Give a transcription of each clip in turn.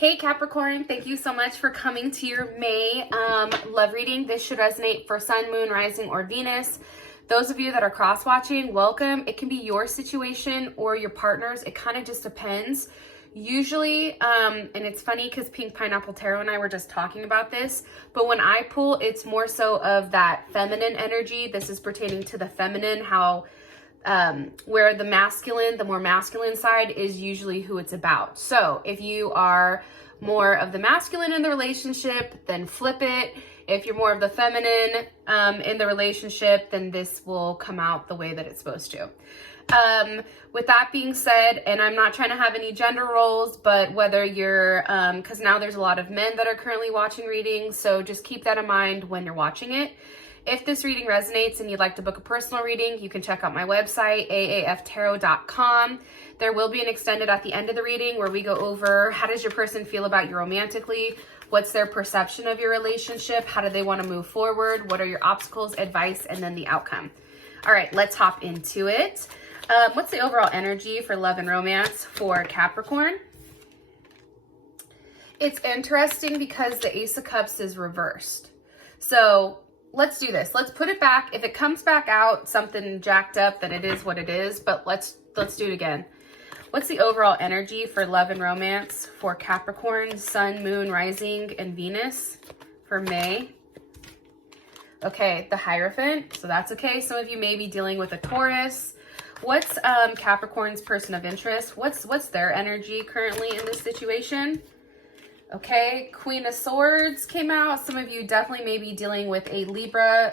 Hey Capricorn, thank you so much for coming to your May love reading. This should resonate for Sun, Moon, Rising, or Venus. Those of you that are cross-watching, welcome. It can be your situation or your partner's. It kind of just depends. Usually, and it's funny because PinkPineappleTarot and I were just talking about this, but when I pull, it's more so of that feminine energy. This is pertaining to the feminine, how where the masculine, the more masculine side is usually who it's about. So if you are more of the masculine in the relationship, then flip it. If you're more of the feminine in the relationship, then this will come out the way that it's supposed to. With that being said, and I'm not trying to have any gender roles, but whether you're, because now there's a lot of men that are currently watching readings, so just keep that in mind when you're watching it. If this reading resonates and you'd like to book a personal reading, you can check out my website, aaftarot.com. There will be an extended at the end of the reading where we go over how does your person feel about you romantically, what's their perception of your relationship, how do they want to move forward, what are your obstacles, advice, and then the outcome. All right, let's hop into it. What's the overall energy for love and romance for Capricorn? It's interesting because the Ace of Cups is reversed. So let's do this. Let's put it back. If it comes back out something jacked up, then it is what it is. But let's do it again. What's the overall energy for love and romance for Capricorn, Sun, Moon, Rising, and Venus for May? Okay, the Hierophant. So that's okay. Some of you may be dealing with a Taurus. What's Capricorn's person of interest? What's their energy currently in this situation? Okay, Queen of Swords came out. Some of you definitely may be dealing with a Libra,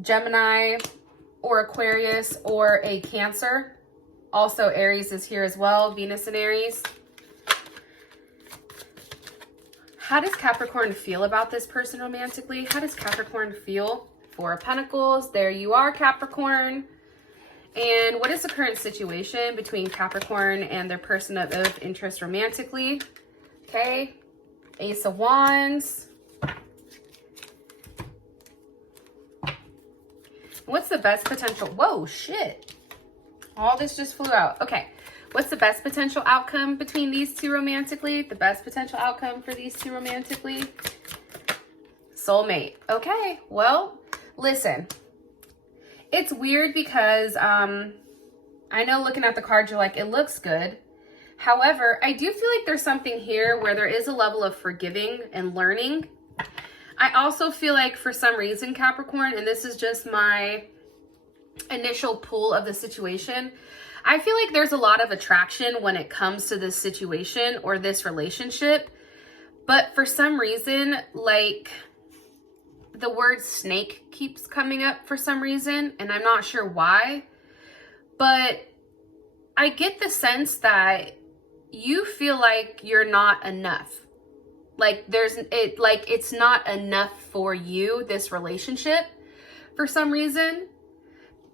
Gemini, or Aquarius, or a Cancer. Also, Aries is here as well, Venus and Aries. How does Capricorn feel about this person romantically? How does Capricorn feel? Four of Pentacles, there you are, Capricorn. And what is the current situation between Capricorn and their person of interest romantically? Okay, Ace of Wands. What's the best potential? Whoa, shit. All this just flew out. Okay, what's the best potential outcome between these two romantically? The best potential outcome for these two romantically? Soulmate. Okay, well, listen. It's weird because I know looking at the cards, you're like, it looks good. However, I do feel like there's something here where there is a level of forgiving and learning. I also feel like for some reason, Capricorn, and this is just my initial pull of the situation, I feel like there's a lot of attraction when it comes to this situation or this relationship. But for some reason, like the word snake keeps coming up for some reason, and I'm not sure why. But I get the sense that you feel like you're not enough. Like it's not enough for you, this relationship, for some reason.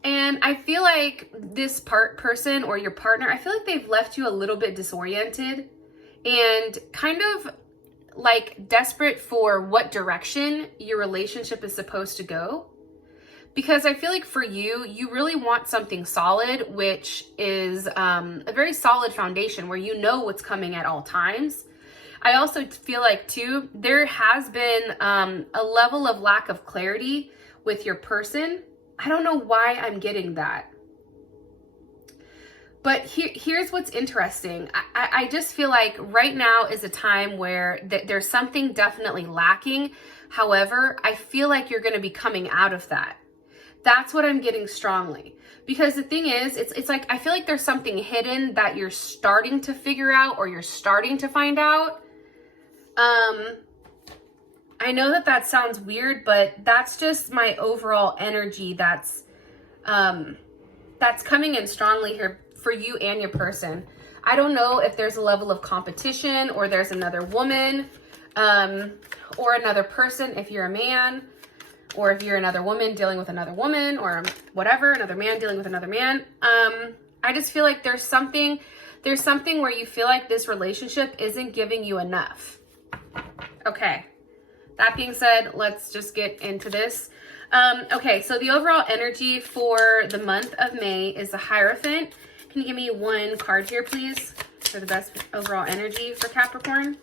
And I feel like this person or your partner, I feel like they've left you a little bit disoriented and kind of like desperate for what direction your relationship is supposed to go. Because I feel like for you, you really want something solid, which is a very solid foundation where you know what's coming at all times. I also feel like, too, there has been a level of lack of clarity with your person. I don't know why I'm getting that. But here's what's interesting. I just feel like right now is a time where there's something definitely lacking. However, I feel like you're going to be coming out of that. That's what I'm getting strongly. Because the thing is, it's like, I feel like there's something hidden that you're starting to figure out or you're starting to find out. I know that sounds weird, but that's just my overall energy that's coming in strongly here for you and your person. I don't know if there's a level of competition or there's another woman or another person if you're a man. Or if you're another woman dealing with another woman or whatever, another man dealing with another man. I just feel like there's something where you feel like this relationship isn't giving you enough. Okay. That being said, let's just get into this. Okay, so the overall energy for the month of May is the Hierophant. Can you give me one card here, please? for the best overall energy for Capricorn.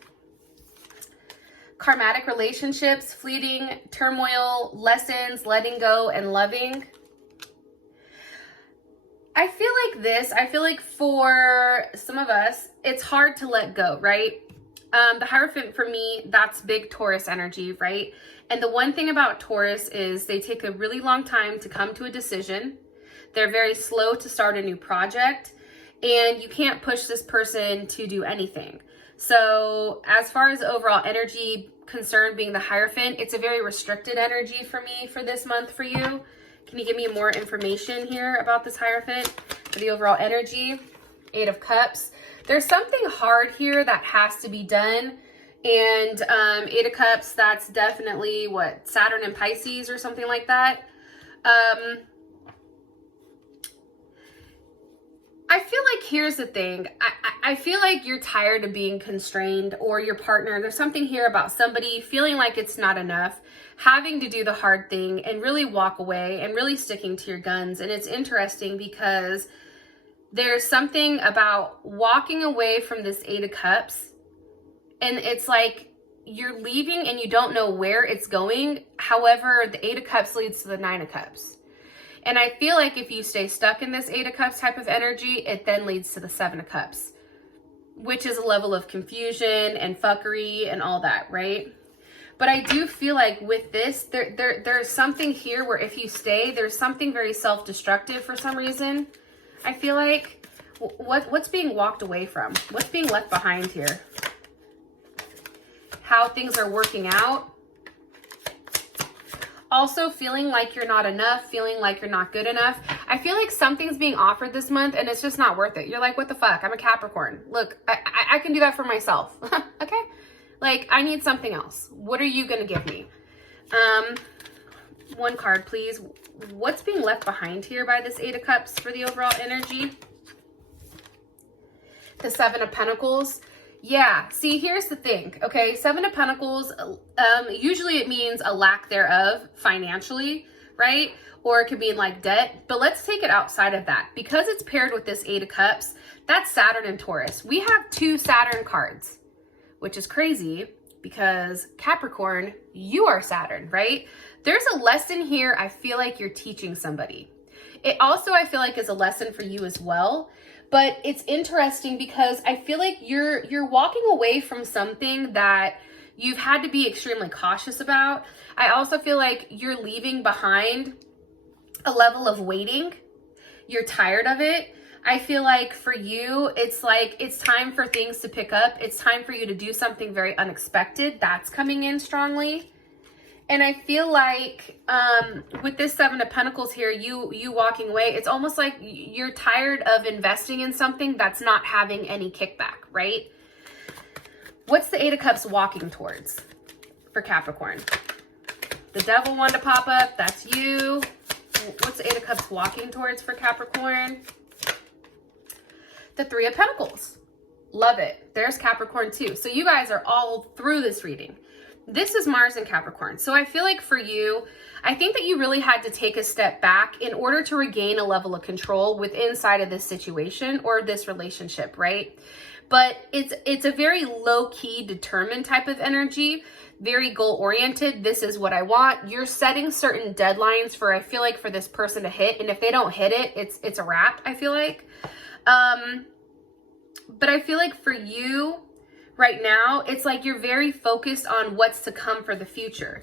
Karmatic relationships, fleeting, turmoil, lessons, letting go, and loving. I feel like for some of us, it's hard to let go, right? The Hierophant for me, that's big Taurus energy, right? And the one thing about Taurus is they take a really long time to come to a decision. They're very slow to start a new project, and you can't push this person to do anything. So as far as overall energy concerned being the Hierophant, it's a very restricted energy for me for this month for you. Can you give me more information here about this Hierophant for the overall energy? 8 of Cups. There's something hard here that has to be done. And 8 of Cups, that's definitely what, Saturn and Pisces or something like that. I feel like here's the thing. I feel like you're tired of being constrained, or your partner. There's something here about somebody feeling like it's not enough, having to do the hard thing and really walk away and really sticking to your guns. And it's interesting because there's something about walking away from this 8 of Cups, and it's like you're leaving and you don't know where it's going. However, the 8 of Cups leads to the 9 of Cups. And I feel like if you stay stuck in this 8 of Cups type of energy, it then leads to the 7 of Cups, which is a level of confusion and fuckery and all that, right? But I do feel like with this, there's something here where if you stay, there's something very self-destructive for some reason. I feel like, what's being walked away from? What's being left behind here? How things are working out. Also feeling like you're not enough, feeling like you're not good enough. I feel like something's being offered this month and it's just not worth it. You're like, what the fuck? I'm a Capricorn. Look, I can do that for myself. Okay? Like, I need something else. What are you going to give me? One card, please. What's being left behind here by this 8 of Cups for the overall energy? The 7 of Pentacles. Yeah, see, here's the thing, okay? 7 of Pentacles, usually it means a lack thereof financially, right? Or it could mean like debt, but let's take it outside of that. Because it's paired with this 8 of Cups, that's Saturn and Taurus. We have 2 Saturn cards, which is crazy because Capricorn, you are Saturn, right? There's a lesson here I feel like you're teaching somebody. It also, I feel like, is a lesson for you as well. But it's interesting because I feel like you're walking away from something that you've had to be extremely cautious about. I also feel like you're leaving behind a level of waiting. You're tired of it. I feel like for you, it's like it's time for things to pick up. It's time for you to do something very unexpected. That's coming in strongly. And I feel like with this 7 of Pentacles here, you walking away, it's almost like you're tired of investing in something that's not having any kickback, right? What's the 8 of Cups walking towards for Capricorn? The Devil wanted to pop up. That's you. What's the 8 of Cups walking towards for Capricorn? The 3 of Pentacles. Love it. There's Capricorn too. So you guys are all through this reading. This is Mars and Capricorn. So I feel like for you, I think that you really had to take a step back in order to regain a level of control inside of this situation or this relationship, right? But it's a very low-key, determined type of energy, very goal-oriented. This is what I want. You're setting certain deadlines for, I feel like, for this person to hit. And if they don't hit it, it's a wrap, I feel like. But I feel like for you, right now, it's like you're very focused on what's to come for the future.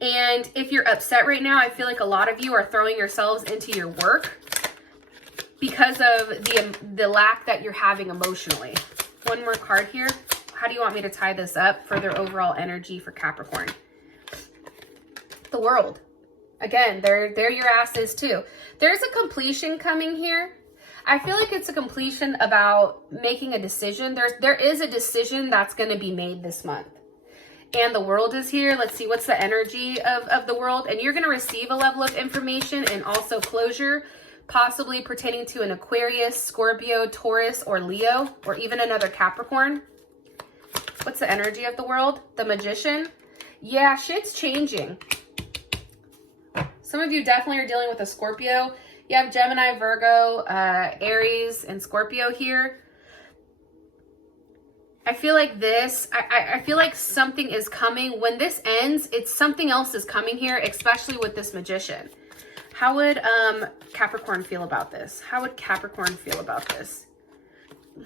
And if you're upset right now, I feel like a lot of you are throwing yourselves into your work because of the lack that you're having emotionally. One more card here. How do you want me to tie this up for their overall energy for Capricorn? The World. Again, they're your asses too. There's a completion coming here. I feel like it's a completion about making a decision. There is a decision that's going to be made this month. And the World is here. Let's see, what's the energy of the World? And you're going to receive a level of information and also closure, possibly pertaining to an Aquarius, Scorpio, Taurus, or Leo, or even another Capricorn. What's the energy of the World? The Magician. Yeah, shit's changing. Some of you definitely are dealing with a Scorpio. You have Gemini, Virgo, Aries, and Scorpio here. I feel like this, I feel like something is coming. When this ends, it's something else is coming here, especially with this Magician. How would Capricorn feel about this? How would Capricorn feel about this?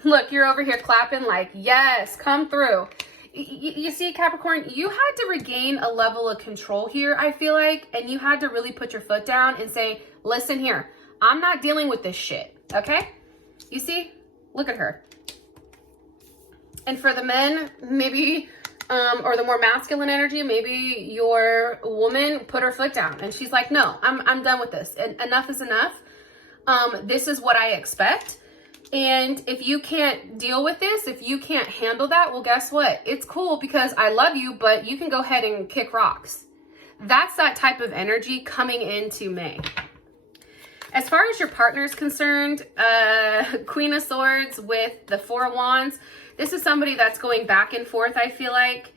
Look, you're over here clapping like, yes, come through. You see, Capricorn, you had to regain a level of control here, I feel like, and you had to really put your foot down and say, listen here, I'm not dealing with this shit, okay? You see? Look at her. And for the men, maybe, or the more masculine energy, maybe your woman put her foot down and she's like, no, I'm done with this. And enough is enough. This is what I expect. And if you can't deal with this, if you can't handle that, well, guess what? It's cool because I love you, but you can go ahead and kick rocks. That's that type of energy coming into May. As far as your partner is concerned, Queen of Swords with the Four of Wands, this is somebody that's going back and forth, I feel like,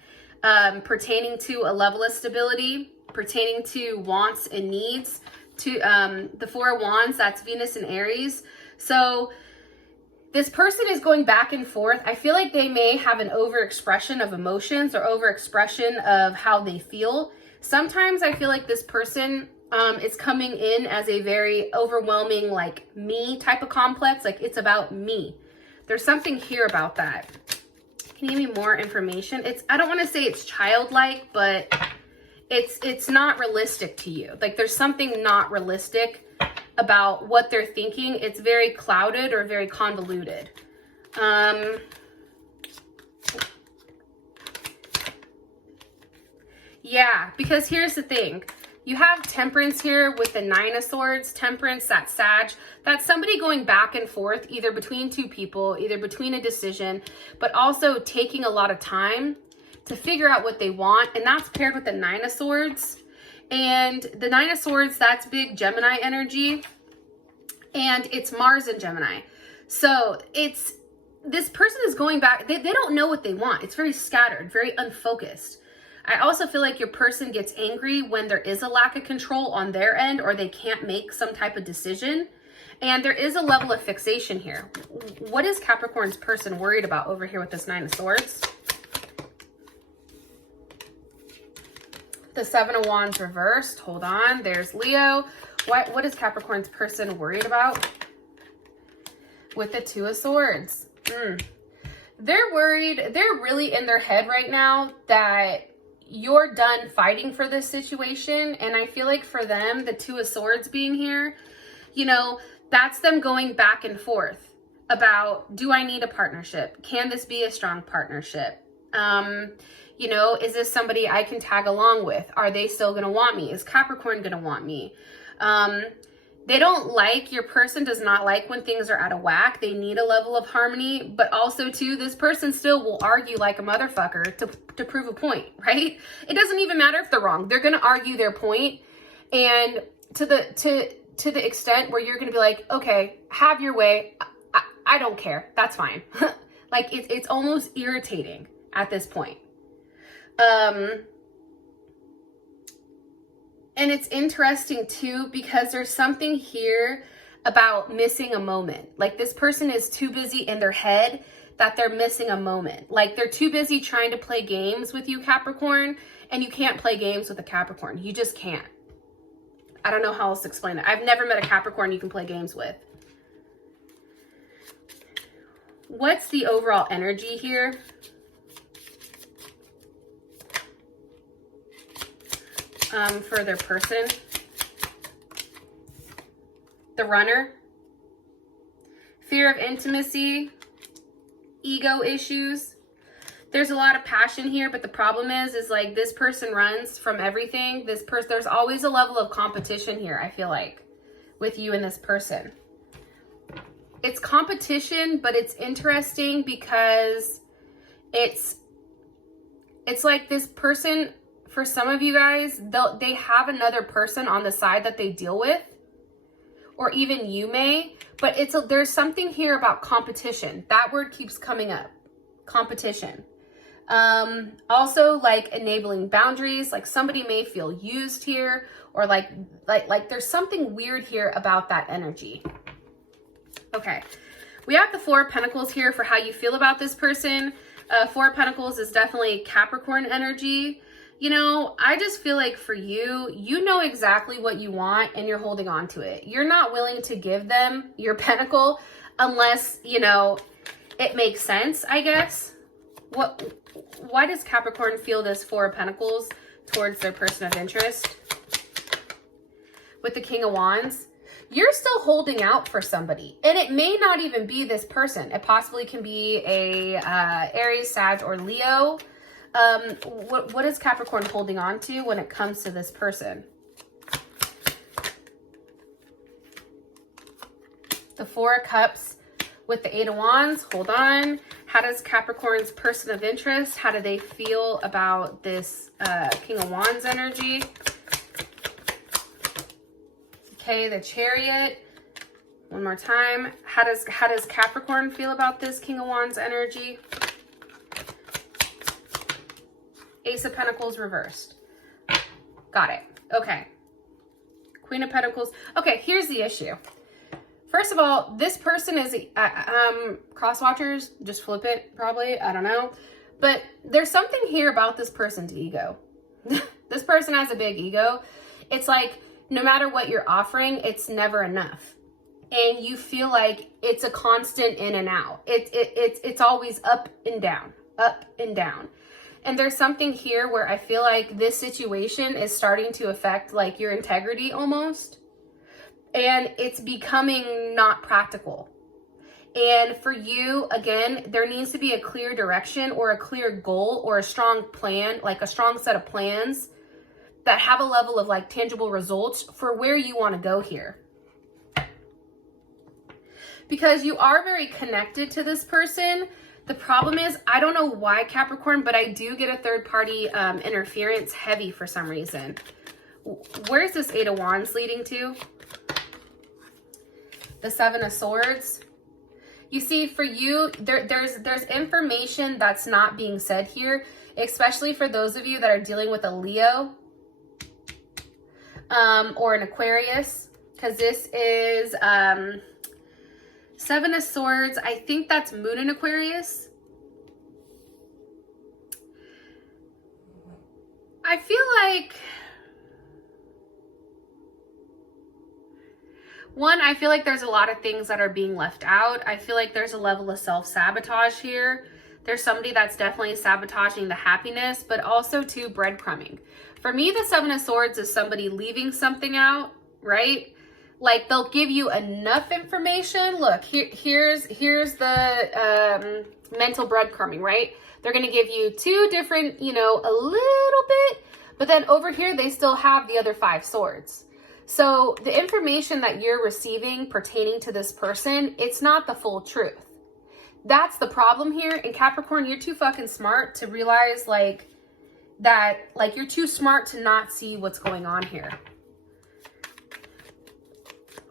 pertaining to a level of stability, pertaining to wants and needs. To the Four of Wands, that's Venus and Aries. So this person is going back and forth. I feel like they may have an overexpression of emotions or overexpression of how they feel. Sometimes I feel like this person is coming in as a very overwhelming, like, me type of complex. Like, it's about me. There's something here about that. Can you give me more information? I don't want to say it's childlike, but it's not realistic to you. Like, there's something not realistic about what they're thinking. It's very clouded or very convoluted. Yeah, because here's the thing. You have Temperance here with the Nine of Swords. Temperance, that's Sag. That's somebody going back and forth, either between two people, either between a decision, but also taking a lot of time to figure out what they want. And that's paired with the Nine of Swords. And the Nine of Swords, that's big Gemini energy. And it's Mars in Gemini. So this person is going back. They don't know what they want. It's very scattered, very unfocused. I also feel like your person gets angry when there is a lack of control on their end or they can't make some type of decision. And there is a level of fixation here. What is Capricorn's person worried about over here with this Nine of Swords? The Seven of Wands reversed. Hold on. There's Leo. What is Capricorn's person worried about? With the Two of Swords. They're worried. They're really in their head right now that you're done fighting for this situation. And I feel like for them, the Two of Swords being here, you know, that's them going back and forth about, do I need a partnership? Can this be a strong partnership? You know, is this somebody I can tag along with? Are they still going to want me? Is Capricorn going to want me? They don't like, your person does not like when things are out of whack. They need a level of harmony, but also too, this person still will argue like a motherfucker to prove a point, right? It doesn't even matter if they're wrong. They're going to argue their point, and to the extent where you're going to be like, okay, have your way. I don't care. That's fine. Like it's almost irritating at this point. And it's interesting too, because there's something here about missing a moment. Like this person is too busy in their head that they're missing a moment. Like they're too busy trying to play games with you, Capricorn, and you can't play games with a Capricorn. You just can't. I don't know how else to explain it. I've never met a Capricorn you can play games with. What's the overall energy here? For their person. The Runner. Fear of intimacy. Ego issues. There's a lot of passion here, but the problem is like this person runs from everything. There's always a level of competition here, I feel like, with you and this person. It's competition, but it's interesting because it's like this person, for some of you guys, they have another person on the side that they deal with, or even you may, but there's something here about competition. That word keeps coming up. Competition. Also like enabling boundaries, like somebody may feel used here, or like there's something weird here about that energy. Okay. We have the Four of Pentacles here for how you feel about this person. Four of Pentacles is definitely Capricorn energy. You know, I just feel like for you, you know exactly what you want and you're holding on to it. You're not willing to give them your pentacle unless, you know, it makes sense, I guess. Why does Capricorn feel this Four of Pentacles towards their person of interest? With the King of Wands, you're still holding out for somebody. And it may not even be this person. It possibly can be a Aries, Sag, or Leo. What is Capricorn holding on to when it comes to this person? The Four of Cups with the Eight of Wands. Hold on. How does Capricorn's person of interest, how do they feel about this King of Wands energy? Okay, the Chariot. One more time. How does Capricorn feel about this King of Wands energy? Ace of Pentacles reversed. Got it. Okay. Queen of Pentacles. Okay, here's the issue. First of all, this person is, cross watchers, just flip it probably, I don't know. But there's something here about this person's ego. This person has a big ego. It's like, no matter what you're offering, it's never enough. And you feel like it's a constant in and out. It's always up and down, up and down. And there's something here where I feel like this situation is starting to affect like your integrity almost. And it's becoming not practical. And for you, again, there needs to be a clear direction or a clear goal or a strong plan, like a strong set of plans that have a level of like tangible results for where you want to go here. Because you are very connected to this person. The problem is, I don't know why, Capricorn, but I do get a third party interference heavy for some reason. Where's this Eight of Wands leading to? The Seven of Swords. You see, for you, there's information that's not being said here, especially for those of you that are dealing with a Leo or an Aquarius, because this is Seven of Swords. I think that's Moon in Aquarius. I feel like, one, I feel like there's a lot of things that are being left out. I feel like there's a level of self-sabotage here. There's somebody that's definitely sabotaging the happiness, but also too breadcrumbing. For me, the Seven of Swords is somebody leaving something out, right? Like they'll give you enough information. Look, here's the mental breadcrumbing, right? They're going to give you two different, you know, a little bit, but then over here, they still have the other five swords. So the information that you're receiving pertaining to this person, it's not the full truth. That's the problem here. And Capricorn, you're too fucking smart to realize like that, like you're too smart to not see what's going on here.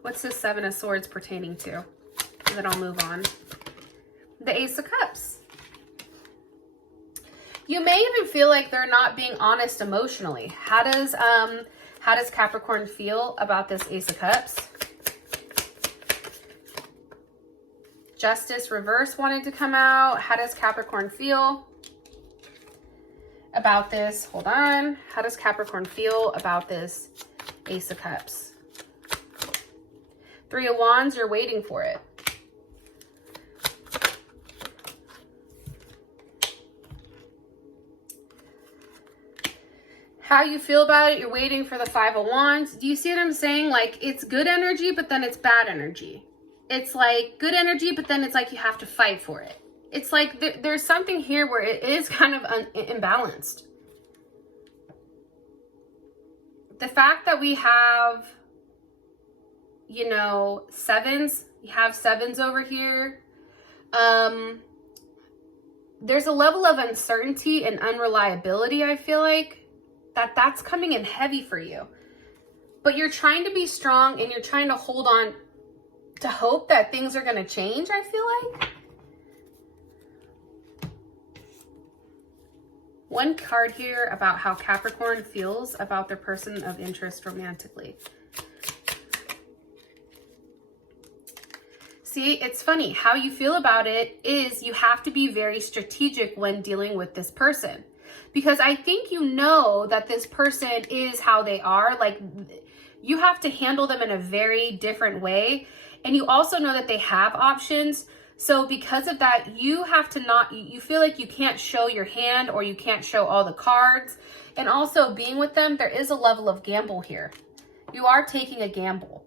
What's this Seven of Swords pertaining to? And then I'll move on. The Ace of Cups. You may even feel like they're not being honest emotionally. How does Capricorn feel about this Ace of Cups? Justice reverse wanted to come out. How does Capricorn feel about this? Hold on. How does Capricorn feel about this Ace of Cups? Three of Wands, you're waiting for it. How you feel about it, you're waiting for the Five of Wands. Do you see what I'm saying? Like, it's good energy, but then it's bad energy. It's like good energy, but then it's like you have to fight for it. It's like there's something here where it is kind of imbalanced. The fact that we have, you know, sevens, you have sevens over here. There's a level of uncertainty and unreliability, I feel like, that's coming in heavy for you. But you're trying to be strong and you're trying to hold on to hope that things are going to change, I feel like. One card here about how Capricorn feels about their person of interest romantically. See, it's funny. How you feel about it is you have to be very strategic when dealing with this person. Because I think you know that this person is how they are. Like, you have to handle them in a very different way. And you also know that they have options. So because of that, you have to not, you feel like you can't show your hand or you can't show all the cards. And also being with them, there is a level of gamble here. You are taking a gamble.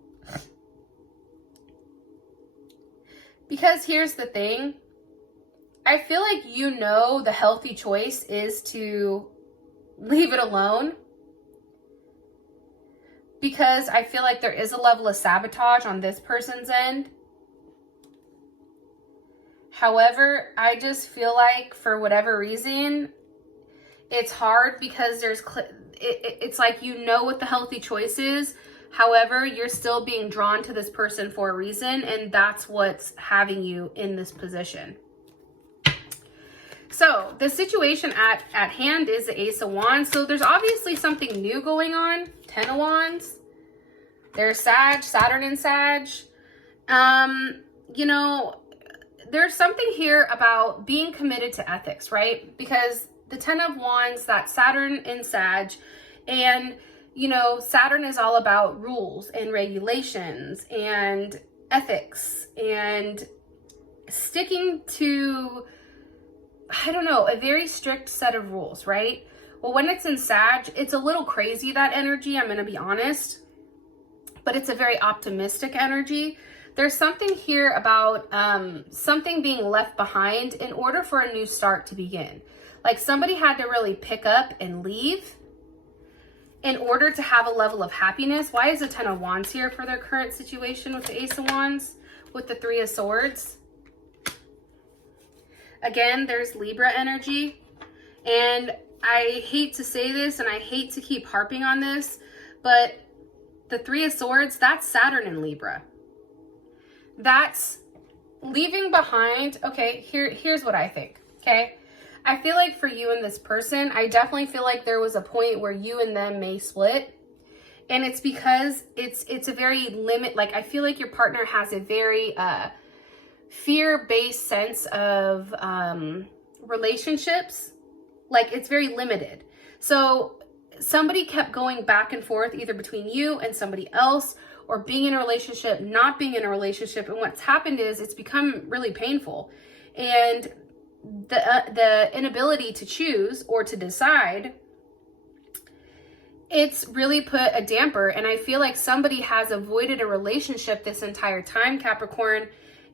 Because here's the thing. I feel like you know the healthy choice is to leave it alone. Because I feel like there is a level of sabotage on this person's end. However, I just feel like for whatever reason, it's hard because it's like you know what the healthy choice is. However, you're still being drawn to this person for a reason, and that's what's having you in this position. So the situation at hand is the Ace of Wands. So there's obviously something new going on. 10 of Wands. There's Saturn and Sag. You know, there's something here about being committed to ethics, right? Because the 10 of Wands, that's Saturn and Sag. And, you know, Saturn is all about rules and regulations and ethics and sticking to, I don't know, a very strict set of rules, right? Well, when it's in Sag, it's a little crazy, that energy, I'm going to be honest. But it's a very optimistic energy. There's something here about something being left behind in order for a new start to begin. Like somebody had to really pick up and leave in order to have a level of happiness. Why is the 10 of Wands here for their current situation with the Ace of Wands? With the 3 of Swords? Again, there's Libra energy. And I hate to say this and I hate to keep harping on this, but the 3 of Swords, that's Saturn in Libra. That's leaving behind. Okay, here's what I think, okay? I feel like for you and this person, I definitely feel like there was a point where you and them may split. And it's because it's a very like I feel like your partner has a very fear-based sense of relationships. Like it's very limited. So somebody kept going back and forth either between you and somebody else, or being in a relationship, not being in a relationship. And what's happened is it's become really painful. And the inability to choose or to decide, it's really put a damper. And I feel like somebody has avoided a relationship this entire time, Capricorn.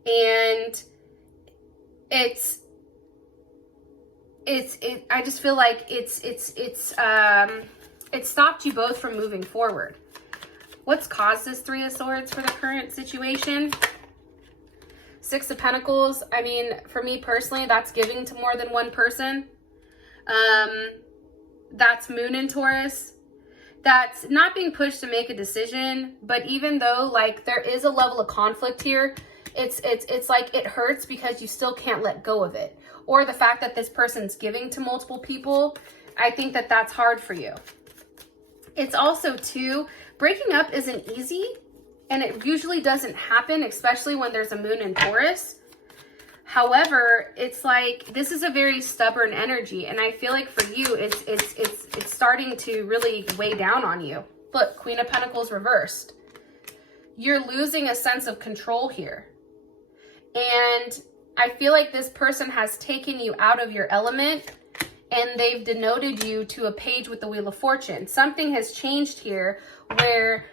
And I just feel like it stopped you both from moving forward. What's caused this 3 of Swords for the current situation? 6 of Pentacles. I mean, for me personally, that's giving to more than one person. That's Moon in Taurus. That's not being pushed to make a decision. But even though like there is a level of conflict here, it's like it hurts because you still can't let go of it. Or the fact that this person's giving to multiple people, I think that that's hard for you. It's also too, breaking up isn't easy, and it usually doesn't happen, especially when there's a Moon in Taurus. However, it's like this is a very stubborn energy, and I feel like for you, it's starting to really weigh down on you. Look, Queen of Pentacles reversed. You're losing a sense of control here, and I feel like this person has taken you out of your element. And they've denoted you to a page with the Wheel of Fortune. Something has changed here where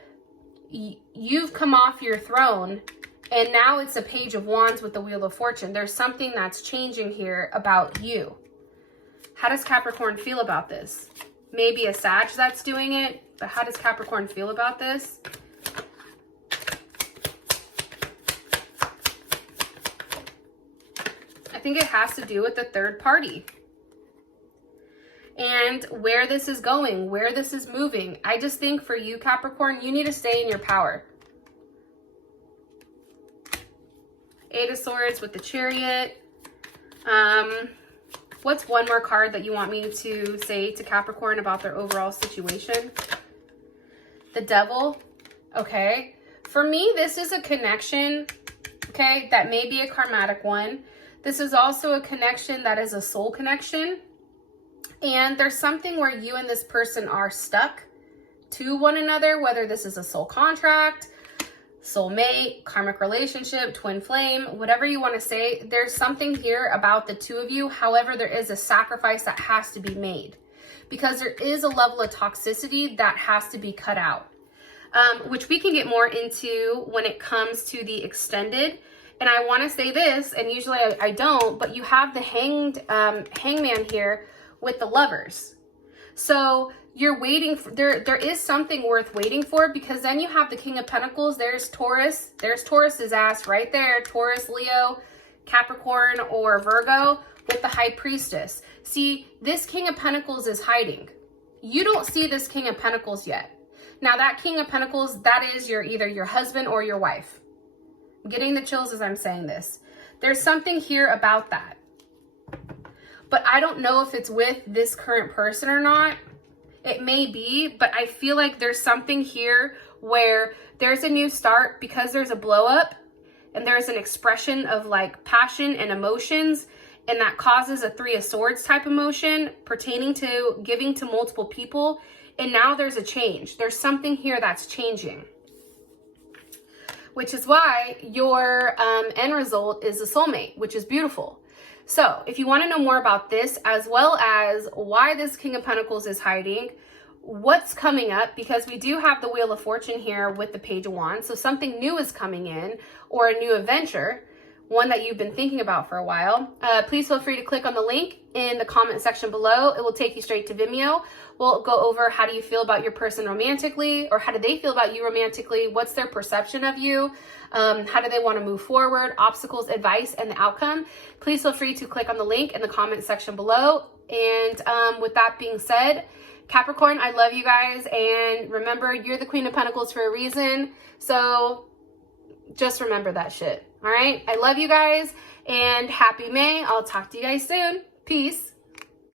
you've come off your throne and now it's a Page of Wands with the Wheel of Fortune. There's something that's changing here about you. How does Capricorn feel about this? Maybe a Sag that's doing it, but how does Capricorn feel about this? I think it has to do with the third party. And where this is going, where this is moving. I just think for you, Capricorn, you need to stay in your power. 8 of Swords with the Chariot. What's one more card that you want me to say to Capricorn about their overall situation? The Devil. Okay. For me, this is a connection okay? That may be a karmatic one. This is also a connection that is a soul connection. And there's something where you and this person are stuck to one another, whether this is a soul contract, soulmate, karmic relationship, twin flame, whatever you want to say. There's something here about the two of you. However, there is a sacrifice that has to be made because there is a level of toxicity that has to be cut out, which we can get more into when it comes to the extended. And I want to say this, and usually I don't, but you have the hangman here with the lovers. So you're waiting for, there is something worth waiting for, because then you have the King of Pentacles. There's Taurus. There's Taurus's ass right there. Taurus, Leo, Capricorn, or Virgo with the High Priestess. See, this King of Pentacles is hiding. You don't see this King of Pentacles yet. Now that King of Pentacles, that is either your husband or your wife. I'm getting the chills as I'm saying this. There's something here about that. But I don't know if it's with this current person or not. It may be, but I feel like there's something here where there's a new start because there's a blow up and there's an expression of like passion and emotions, and that causes a Three of Swords type emotion pertaining to giving to multiple people. And now there's a change. There's something here that's changing, which is why your end result is a soulmate, which is beautiful. So if you want to know more about this, as well as why this King of Pentacles is hiding, what's coming up, because we do have the Wheel of Fortune here with the Page of Wands. So something new is coming in, or a new adventure, one that you've been thinking about for a while. Please feel free to click on the link in the comment section below. It will take you straight to Vimeo. We'll go over how do you feel about your person romantically, or how do they feel about you romantically? What's their perception of you? How do they want to move forward? Obstacles, advice, and the outcome. Please feel free to click on the link in the comment section below. And with that being said, Capricorn, I love you guys. And remember, you're the Queen of Pentacles for a reason. So just remember that shit. All right. I love you guys and happy May. I'll talk to you guys soon. Peace.